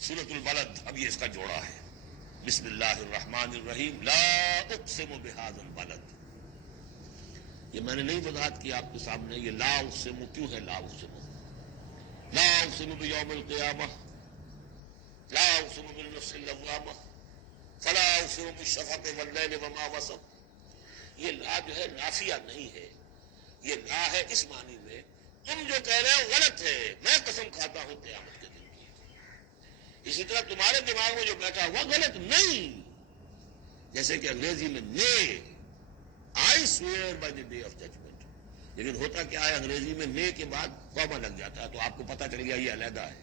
سورۃ البلد اب یہ اس کا جوڑا ہے. بسم اللہ الرحمن الرحیم. لا اقسم بہذا البلد. یہ میں نے نہیں وضاحت کی آپ کے سامنے یہ لا اقسم کیوں ہے. لا اقسم، لا اقسم بیوم القیامہ، لا اقسم بالنفس اللوامہ، فلا اقسم بالشفق واللیل وما وسق. یہ لا جو ہے نافیہ نہیں ہے، یہ لا ہے اس معنی میں تم جو کہہ رہے ہو غلط ہے، میں قسم کھاتا ہوں قیامت کے دن کی. اسی طرح تمہارے دماغ میں جو بیٹھا ہوا غلط نہیں. جیسے کہ انگریزی میں نے I swear by the day of judgment, لیکن ہوتا کیا ہے انگریزی میں نے کے بعد کاما لگ جاتا ہے تو آپ کو پتہ چل گیا یہ علیحدہ ہے،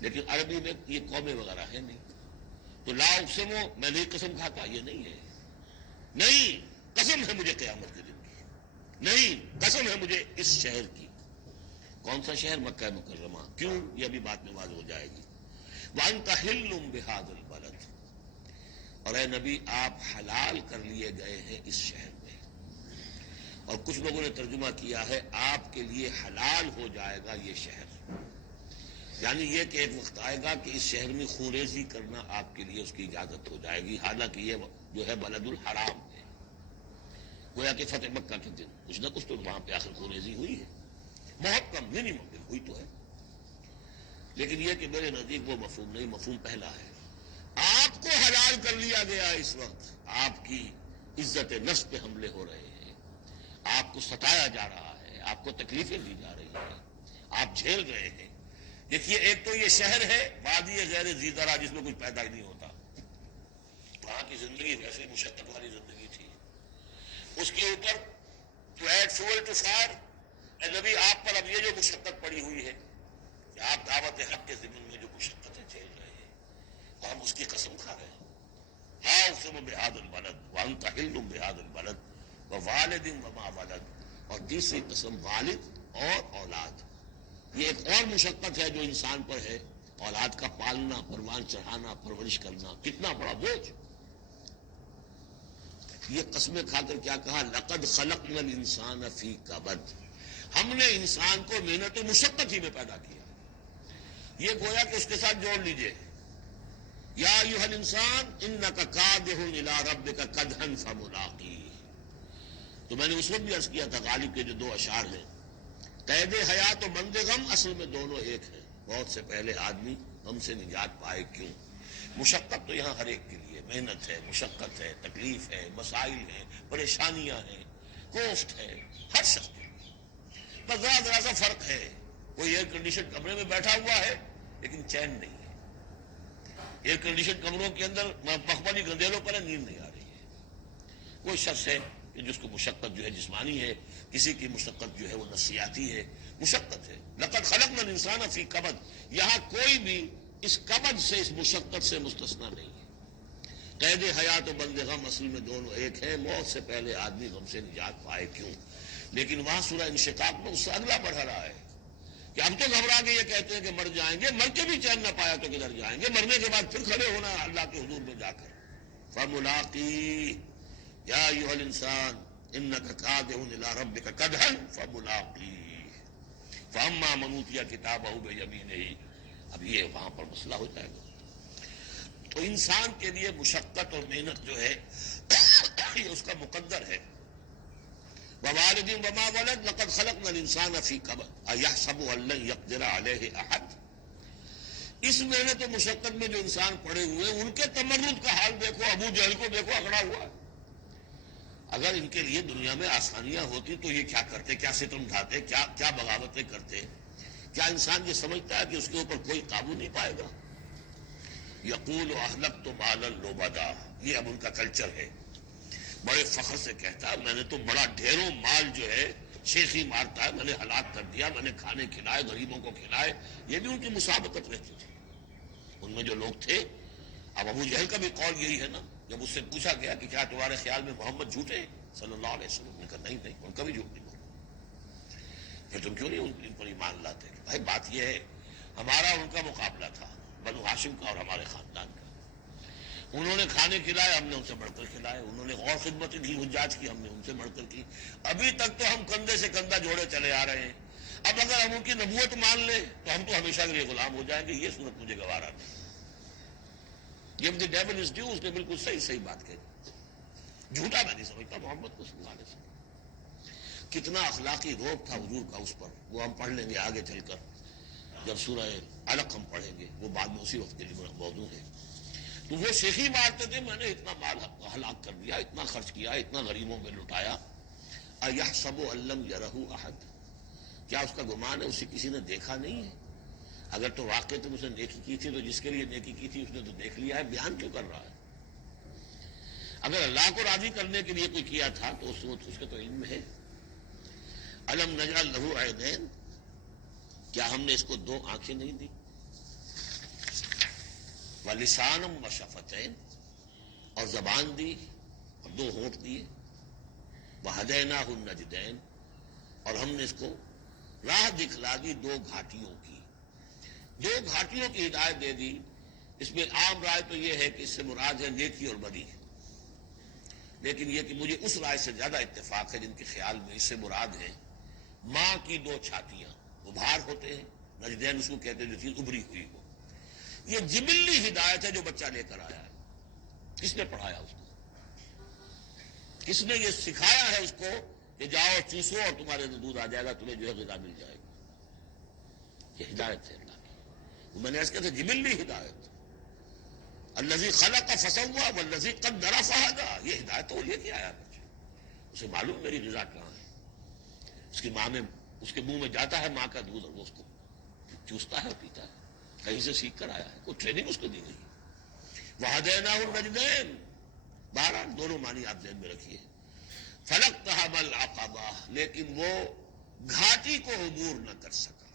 لیکن عربی میں یہ قومیں وغیرہ ہے نہیں. تو لا اقسمو میں نہیں قسم کھاتا یہ نہیں ہے. نہیں قسم ہے مجھے قیامت کے دن کی، نہیں قسم ہے مجھے اس شہر کی. کون سا شہر؟ مکہ مکرمہ. کیوں؟ یہ ابھی بات میں واضح ہو جائے گی. وَأَنْتَ حِلٌّ بِهَذَا الْبَلَدِ. اور اے نبی آپ حلال کر لیے گئے ہیں اس شہر میں. اور کچھ لوگوں نے ترجمہ کیا ہے آپ کے لیے حلال ہو جائے گا یہ شہر، یعنی یہ کہ ایک وقت آئے گا کہ اس شہر میں خونریزی کرنا آپ کے لیے اس کی اجازت ہو جائے گی. حالانکہ یہ جو ہے بلد الحرام ہے، گویا کہ فتح مکہ کے دن کچھ نہ کچھ تو وہاں پہ آخر خونریزی ہوئی ہے، بہت کم منیمم ہوئی تو ہے. لیکن یہ کہ میرے نزدیک وہ مفہوم نہیں، مفہوم پہلا ہے. آپ کو حلال کر لیا گیا. اس وقت آپ کی عزت نفس پہ حملے ہو رہے ہیں، آپ کو ستایا جا رہا ہے، آپ کو تکلیفیں دی جا رہی ہیں، آپ جھیل رہے ہیں. دیکھیے ایک تو یہ شہر ہے وادی غیر ذی زرع جس میں کچھ پیدا ہی نہیں ہوتا، وہاں کی زندگی ویسے مشقت والی زندگی تھی. اس کے اوپر to add fuel to fire, اے نبی آپ پر اب یہ جو مشقت پڑی ہوئی ہے کہ آپ دعوت حق کے ضمن میں جو مشقتیں جھیل رہے ہیں اور ہم اس کی قسم کھا رہے ہیں. لا اقسم بہذا البلد وانت حل بہذا البلد ووالد وما ولد. اور تیسری قسم والد اور اولاد. یہ ایک اور مشقت ہے جو انسان پر ہے، اولاد کا پالنا، پروان چڑھانا، پرورش کرنا، کتنا بڑا بوجھ. یہ قسمیں کھا کر کیا کہا؟ لقد خلقنا الانسان فی کبد. ہم نے انسان کو محنت و مشقت ہی میں پیدا کیا. یہ گویا کہ اس کے ساتھ جوڑ لیجئے یا ایھا الانسان انک کادح الی ربک کدحا فملاقیہ. تو میں نے اس وقت بھی عرض کیا تھا غالب کے جو دو اشعار ہیں، قید حیات و بند غم اصل میں دونوں ایک ہیں. بہت سے پہلے آدمی غم سے نجات پائے. کیوں؟ مشقت تو یہاں ہر ایک کے لیے، محنت ہے، مشقت ہے، تکلیف ہے، مسائل ہیں، پریشانیاں ہیں، کوفت ہے، ہر شخص کے لیے. بس ذرا سا فرق ہے، کوئی ایئر کنڈیشن کمرے میں بیٹھا ہوا ہے لیکن چین نہیں ہے. ایئر کنڈیشن کمروں کے اندر مخملی گندیلوں پر نیند نہیں آ رہی ہے. کوئی شخص ہے کہ جس کو مشقت جو ہے جسمانی ہے، کسی کی مشقت جو ہے وہ نفسیاتی ہے. مشقت ہے. لقد خلقنا الانسان فی کبد. یہاں کوئی بھی اس کبد سے، اس مشقت سے مستثنا نہیں ہے. قید حیات و بند غم اصل میں دونوں ایک ہے. موت سے پہلے آدمی غم سے نجات پائے. کیوں؟ لیکن وہاں سورہ انشقاق میں اس سے اگلا بڑھ رہا ہے کہ ہم تو گھبرا کے یہ کہتے ہیں کہ مر جائیں گے، مر کے بھی چین نہ پایا تو کدھر جائیں گے، مرنے کے بعد پھر کھڑے ہونا اللہ کے حضور میں جا کر. فملاقی یا ایھا الانسان انک کادح الی ربک کدحا فملاقیہ فاما من اوتی کتابہ بیمینہ. اب یہ وہاں پر مسئلہ ہو جائے گا. تو انسان کے لیے مشقت اور محنت جو ہے یہ اس کا مقدر ہے. ووالد وما ولد لقد خلقنا الانسان فی کبد ایحسب ان لن یقدر علیہ احد. اس محنت و مشقت میں جو انسان پڑے ہوئے ہیں ان کے تمرد کا حال دیکھو. ابو جہل کو دیکھو اکڑا ہوا ہے. اگر ان کے لیے دنیا میں آسانیاں ہوتی تو یہ کیا کرتے، کیا ستم ڈھاتے، کیا بغاوتیں کرتے. کیا انسان یہ سمجھتا ہے کہ اس کے اوپر کوئی قابو نہیں پائے گا؟ یقول اہلکت مالا لبدا. یہ اب ان کا کلچر ہے. بڑے فخر سے کہتا ہے میں نے تو بڑا ڈھیروں مال جو ہے شیخی مارتا ہے، میں نے ہلاک کر دیا، میں نے کھانے کھلائے، غریبوں کو کھلائے. یہ بھی ان کی مسابقت رہتی تھی. ان میں جو لوگ تھے، اب ابو جہل کا بھی قول یہی ہے نا. جب اس سے پوچھا گیا کہ کیا تمہارے خیال میں محمد جھوٹے صلی اللہ علیہ وسلم، نے کہا نہیں ان کا بھی جھوٹ نہیں بولا. پھر تم کیوں نہیں ان پر ایمان لاتے؟ بھائی بات یہ ہے ہمارا ان کا مقابلہ تھا، بنو ہاشم کا اور ہمارے خاندان کا. انہوں نے کھانے کھلائے، ہم نے ان سے بڑھ کر کھلائے. انہوں نے غور خدمت کی، حجاج کی، ہم نے ان سے بڑھ کر کی. ابھی تک تو ہم کندھے سے کندھا جوڑے چلے آ رہے ہیں. اب اگر ہم ان کی نبوت مان لیں تو ہم تو ہمیشہ کے لیے غلام ہو جائیں گے، یہ صورت مجھے گوارا نہیں۔ Give the devil his due، اس نے بالکل صحیح بات کہی، جھوٹا میں نہیں سمجھتا محمد کو صلی اللہ علیہ وسلم۔ کتنا اخلاقی روب تھا حضور کا اس پر، وہ ہم پڑھ لیں گے آگے چل کر جب سورہ علق ہم پڑھیں گے، وہ بعد میں اسی وقت کے لیے موضوع ہے۔ تو وہ شیخی مارتے تھے میں نے اتنا مال ہلاک کر دیا، اتنا خرچ کیا، اتنا غریبوں میں لٹایا، اَيَحْسَبُ أَن لَّمْ يَرَهُ أَحَدٌ، کیا اس کا گمان ہے اسے کسی نے دیکھا نہیں ہے؟ اگر تو واقع تم اسے نیکی کی تھی تو جس کے لیے نیکی کی تھی اس نے تو دیکھ لیا ہے، بیان کیوں کر رہا ہے؟ اگر اللہ کو راضی کرنے کے لیے کوئی کیا تھا تو اس کے تو علم ہے۔ أَلَمْ نَجْعَل لَّهُ عَيْنَيْنِ، کیا ہم نے اس کو دو آنکھیں نہیں دی؟ وَلِسَانًا وَشَفَتَيْنِ، اور زبان دی اور دو ہونٹ دیے، وَهَدَيْنَاهُ النَّجْدَيْنِ، اور ہم نے اس کو راہ دکھلا دی دو گھاٹیوں کی، دو گھاٹیوں کی ہدایت دے دی۔ اس میں عام رائے تو یہ ہے کہ اس سے مراد ہے نیکی اور بدی، لیکن یہ کہ مجھے اس رائے سے زیادہ اتفاق ہے جن کے خیال میں اس سے مراد ہے ماں کی دو چھاتیاں، ابھار ہوتے ہیں، نجدین اس کو کہتے ہیں جو چیز ابری ہوئی ہو۔ یہ جبلی ہدایت ہے جو بچہ لے کر آیا ہے۔ کس نے پڑھایا اس کو؟ کس نے یہ سکھایا ہے اس کو کہ جاؤ چوسو اور تمہارے اندر دودھ آ جائے گا، تمہیں جو ہے غذا مل جائے گی؟ یہ ہدایت ہے اللہ کی، وہ میں نے اس کہتے جبلی ہدایت، الذی خلق فسوی والذی قدر فہدی، یہ ہدایت تو لے کے آیا بچہ، اسے معلوم میری غذا کہاں ہے۔ اس کی ماں میں، اس کے منہ میں جاتا ہے ماں کا دودھ اور وہ اس کو چوستا ہے اور پیتا ہے، کہیں سے سیکھ کر آیا ہے، کوئی ٹریننگ اس کو دی گئی۔ وَهَدَيْنَاهُ النَّجْدَيْنِ، بہرحال دونوں معنی آپ ذہن میں رکھیے۔ فَلَقْتَحَمَ الْعَقَبَةَ، لیکن وہ گھاٹی کو عبور نہ کر سکا۔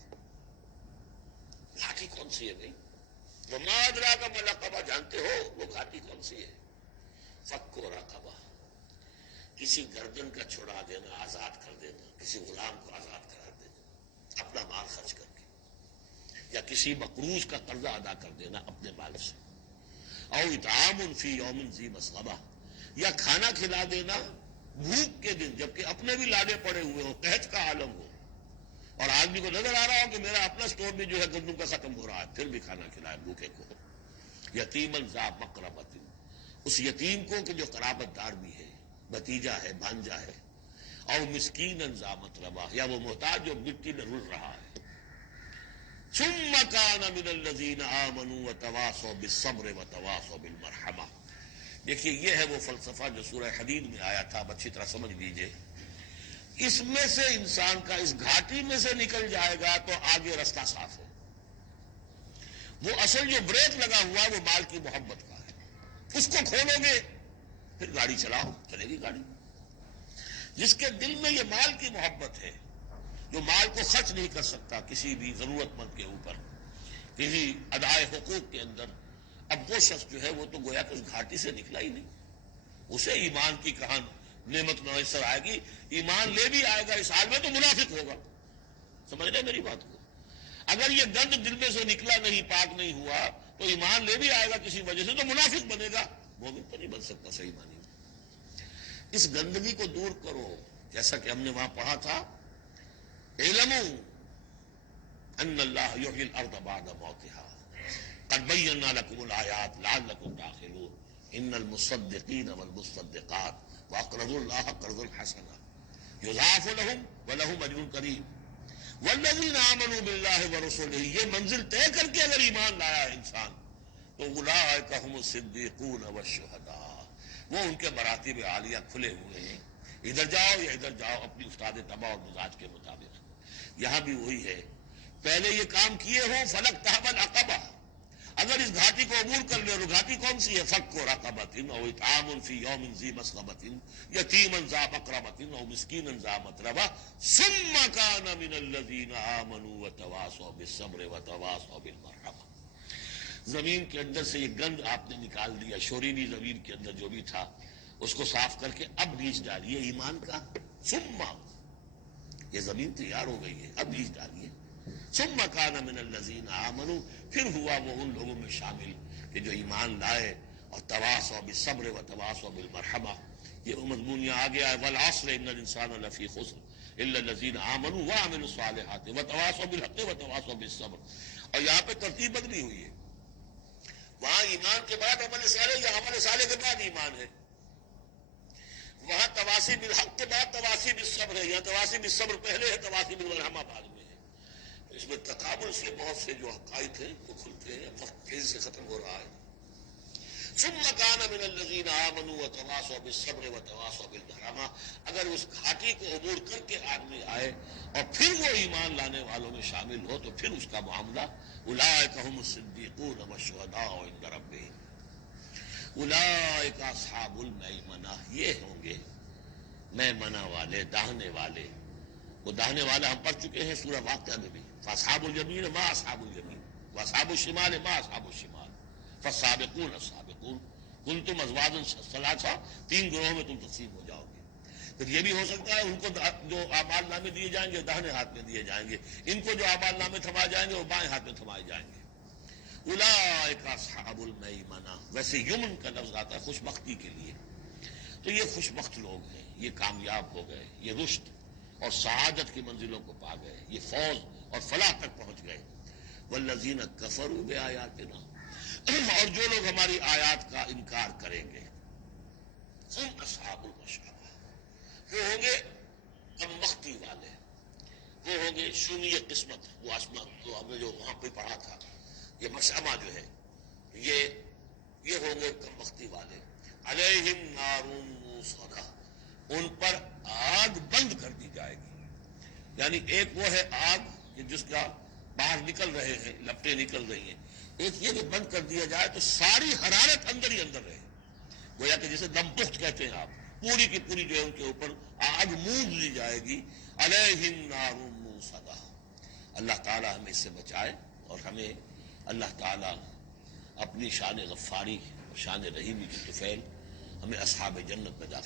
گھاٹی کون سی ہے بھائی؟ وَمَا أَدْرَاكَ مَا الْعَقَبَةُ، جانتے ہو وہ گھاٹی کون سی ہے؟ فَكُّ رَقَبَةٍ، کسی گردن کا چھڑا دینا، آزاد کر دینا، کسی غلام کو آزاد کرا دینا اپنا مال خرچ کر کے، یا کسی مقروض کا قرضہ ادا کر دینا اپنے مال سے، او اطعام فی یوم ذی مسغبہ، یا کھانا کھلا دینا بھوک کے دن جبکہ اپنے بھی لاڈے پڑے ہوئے ہو، قحط کا عالم ہو، اور آدمی کو نظر آ رہا ہو کہ میرا اپنا سٹور بھی جو ہے گندم کا ختم ہو رہا ہے، پھر بھی کھانا کھلائے بھوکے کو۔ یتیماً ذا مقربۃ، اس یتیم کو کہ جو قرابت دار بھی ہے، بھتیجا ہے، بھانجا ہے، اور مسکیناً ذا متربہ، یا وہ محتاج جو مٹی میں رل رہا ہے۔ ثم كان من الذين آمنوا وتواصوا بالصبر وتواصوا بالمرحمہ۔ دیکھیے یہ ہے وہ فلسفہ جو سورہ حدید میں آیا تھا، اب اچھی طرح سمجھ لیجئے۔ اس میں سے انسان کا اس گھاٹی میں سے نکل جائے گا تو آگے رستہ صاف ہے۔ وہ اصل جو بریک لگا ہوا ہے وہ مال کی محبت کا ہے، اس کو کھولو گے پھر گاڑی چلاؤ، چلے گی گاڑی۔ جس کے دل میں یہ مال کی محبت ہے، جو مال کو خرچ نہیں کر سکتا کسی بھی ضرورت مند کے اوپر، کسی ادائے حقوق کے اندر، اب وہ شخص جو ہے وہ تو گویا کہ اس گھاٹی سے نکلا ہی نہیں۔ اسے ایمان کی کہاں نعمت میسر آئے گی، ایمان لے بھی آئے گا اس حال میں تو منافق ہوگا۔ سمجھ رہے میری بات کو؟ اگر یہ گند دل میں سے نکلا نہیں، پاک نہیں ہوا، تو ایمان لے بھی آئے گا کسی وجہ سے تو منافق بنے گا، مومن تو نہیں بن سکتا صحیح معنی میں۔ اس گندگی کو دور کرو، جیسا کہ ہم نے وہاں پڑھا تھا، اعلموا ان اللہ یحیی الارض بعد موتها قد بینا لکم الآیات لعلکم تعقلون ان المصدقین والمصدقات واقرضوا اللہ قرضا حسنا یضاعف لهم ولهم اجر کریم والذین آمنوا باللہ ورسلہ، یہ منزل طے کر کے اگر ایمان لایا ہے انسان تو اولئک هم الصدیقون والشہداء، وہ ان کے مراتب عالیہ کھلے ہوئے ہیں، ادھر جاؤ یا ادھر جاؤ اپنی استاد طبع اور مزاج کے مطابق۔ یہاں بھی وہی ہے، پہلے یہ کام کیے ہو فلک تحب العقبہ، اگر اس گھاٹی کو عبور کر لے، اور گھاٹی کون سی ہے؟ فک رقبۃ او اطعام فی یوم ذی مسغبۃ یتیما ذا مقربۃ او مسکینا ذا متربہ ثم کان من الذین آمنوا وتواصوا بالصبر وتواصوا بالمرحمہ۔ زمین کے اندر سے یہ گند آپ نے نکال دیا، شورینی زمین کے اندر جو بھی تھا اس کو صاف کر کے اب بیج ڈالیے ایمان کا، ثم، یہ زمین تیار ہو گئی ہے، اب بیج ڈالیے۔ ثم کان من الذین آمنوا، پھر ہوا وہ ان لوگوں میں شامل کہ جو ایمان لائے اور تواصوا بالصبر وتواصوا بالمرحمہ، یہ وہ مضمون یہاں آ گیا ہے، والعصر ان الانسان لفی خسر الا الذین آمنوا وعملوا الصالحات وتواصوا بالحق وتواصوا بالصبر. اور یہاں پہ ترتیب بدلی ہوئی ہے. وہاں ایمان کے بعد عمل صالح یا عمل صالح کے بعد ایمان ہے. وہاں تواصی بالحق کے بعد تواصی بالصبر ہے. یہاں تواصی بالصبر پہلے ہے، تواصی بالمرحمہ بعد میں ہے. اس میں تقابل سے بہت سے جو حقائق ہیں وہ کھلتے ہیں. وقت تیزی سے ختم ہو رہا ہے. ثم كان من الذين آمنوا وتواصوا بالصبر وتواصوا بالمرحمہ. اگر اس گھاٹی کو عبور کر کے آدمی آئے اور پھر وہ ایمان لانے والوں میں شامل ہو تو پھر اس کا معاملہ اولئک هم الصدیقون والشهداء عند ربهم اولئک اصحاب المیمنہ. یہ ہوں گے میمنہ والے، داہنے والے. وہ داہنے والے ہم پڑھ چکے ہیں سورہ واقعہ میں بھی. فاصحاب الیمین ما اصحاب الیمین واصحاب الشمال ما اصحاب الشمال فالسابقون السابقون کنتم ازواجا ثلاثا. 3 گروہوں میں تم تقسیم ہو جاؤ گے. پھر یہ بھی ہو سکتا ہے ان کو جو اعمال نامے دیے جائیں گے داہنے ہاتھ میں دیے جائیں گے، ان کو جو اعمال نامے تھمائے جائیں گے وہ بائیں ہاتھ میں تھمائے جائیں گے. اولئک اصحاب المیمنہ. ویسے یمن کا لفظ آتا ہے خوش بختی کے لیے. تو یہ خوش بخت لوگ ہیں، یہ کامیاب ہو گئے، یہ رشد اور سعادت کی منزلوں کو پا گئے، یہ فوز اور فلاح تک پہنچ گئے. والذین کفروا بآیاتنا. اور جو لوگ ہماری آیات کا انکار کریں گے ہم اصحاب المشأمہ. وہ ہوں گے کم بختی والے، وہ ہوں گے شومی قسمت. وہ آسمان جو ہم نے جو وہاں پہ پڑھا تھا، یہ مشأمہ جو ہے یہ ہوں گے کم بختی والے. علیہم نار موصدہ. ان پر آگ بند کر دی جائے گی. یعنی ایک وہ ہے آگ جس کا باہر نکل رہے ہیں، لپٹیں نکل رہی ہیں. ایک یہ کہ بند کر دیا جائے تو ساری حرارت اندر ہی اندر رہے. گویا کہ جسے دم پخت کہتے ہیں آپ، پوری کی پوری جو ہے ان کے اوپر آگ موند دی جائے گی. علیہم نار موصدہ. اللہ تعالی ہمیں اس سے بچائے اور ہمیں اللہ تعالی اپنی شان غفاری اور شان رحیمی کی طفیل ہمیں اصحاب جنت میں داخل